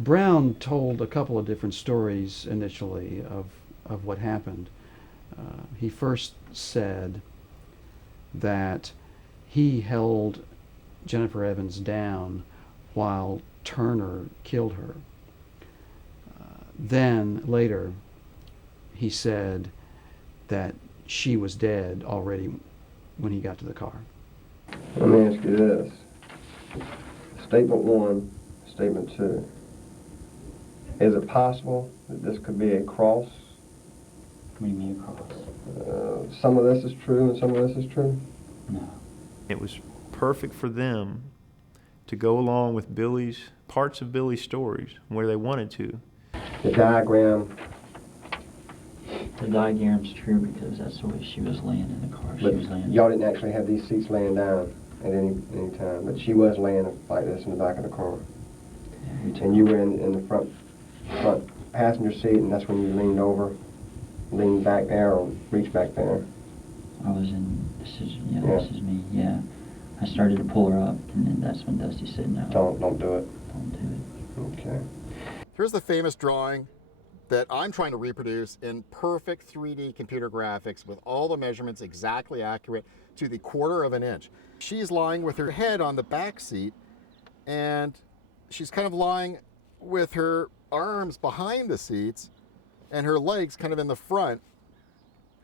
Brown told a couple of different stories initially of what happened. He first said that he held Jennifer Evans down while Turner killed her. Then later he said that she was dead already when he got to the car. Let me ask you this. Statement one, statement two. Is it possible that this could be a cross? What do you mean a cross? Some of this is true and some of this is true? No. It was perfect for them to go along with parts of Billy's stories where they wanted to. The diagram. The diagram's true because that's the way she was laying in the car. She But was laying. y'all didn't actually have these seats laying down at any time, but she was laying like this in the back of the car. Yeah, And you were in the front passenger seat, and that's when you leaned back there or reached back there. I was in. This Yeah. is me. Yeah. I started to pull her up, and then that's when Dusty said, "No, Don't do it. don't do it." Okay. Here's the famous drawing that I'm trying to reproduce in perfect 3D computer graphics with all the measurements exactly accurate to the quarter of an inch. She's lying with her head on the back seat, and she's kind of lying with her arms behind the seats and her legs kind of in the front.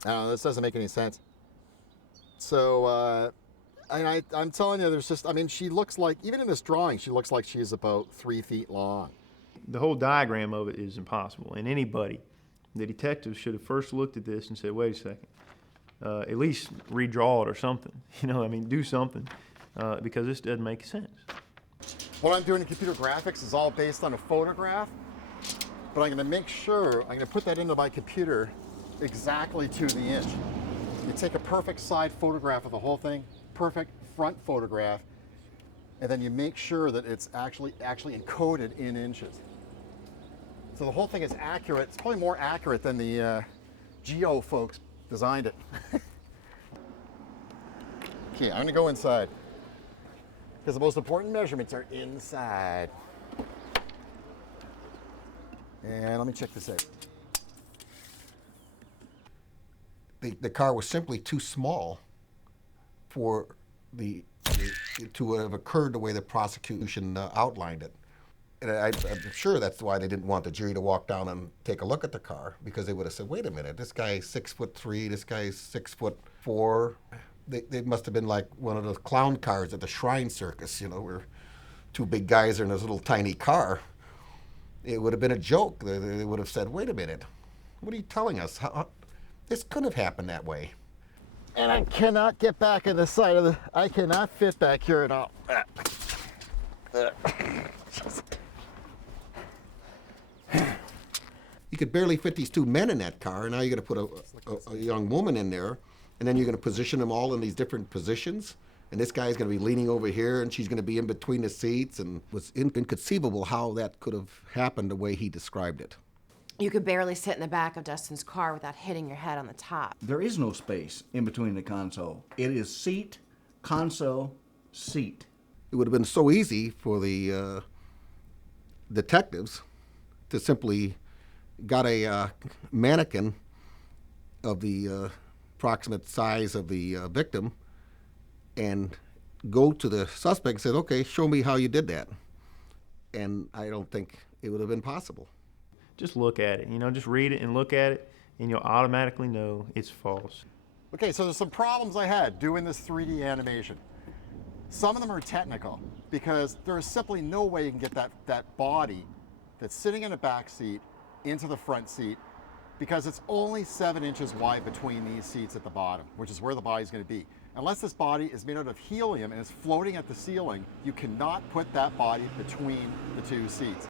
I don't know, this doesn't make any sense. So, I'm telling you, she looks like, even in this drawing, she looks like she's about 3 feet long. The whole diagram of it is impossible, and the detectives should have first looked at this and said, wait a second, at least redraw it or something, do something, because this doesn't make sense. What I'm doing in computer graphics is all based on a photograph, but I'm going to make sure, I'm going to put that into my computer exactly to the inch. You take a perfect side photograph of the whole thing, perfect front photograph, and then you make sure that it's actually encoded in inches. So the whole thing is accurate. It's probably more accurate than the Geo folks designed it. Okay, I'm going to go inside, because the most important measurements are inside. And let me check this out. The car was simply too small for to have occurred the way the prosecution outlined it. And I'm sure that's why they didn't want the jury to walk down and take a look at the car, because they would have said, wait a minute, this guy's 6'3", this guy's 6'4". They must have been like one of those clown cars at the Shrine Circus, where two big guys are in this little tiny car. It would have been a joke. They would have said, wait a minute, what are you telling us? This couldn't have happened that way. And I cannot get back in the side of I cannot fit back here at all. You could barely fit these two men in that car, and now you're going to put a young woman in there, and then you're going to position them all in these different positions, and this guy's going to be leaning over here, and she's going to be in between the seats, and it was inconceivable how that could have happened the way he described it. You could barely sit in the back of Dustin's car without hitting your head on the top. There is no space in between the console. It is seat, console, seat. It would have been so easy for the detectives to simply got a mannequin of the approximate size of the victim and go to the suspect and said, okay, show me how you did that. And I don't think it would have been possible. Just look at it, just read it and look at it, and you'll automatically know it's false. Okay, so there's some problems I had doing this 3D animation. Some of them are technical, because there is simply no way you can get that body that's sitting in a back seat into the front seat, because it's only 7 inches wide between these seats at the bottom, which is where the body's going to be. Unless this body is made out of helium and is floating at the ceiling, you cannot put that body between the two seats.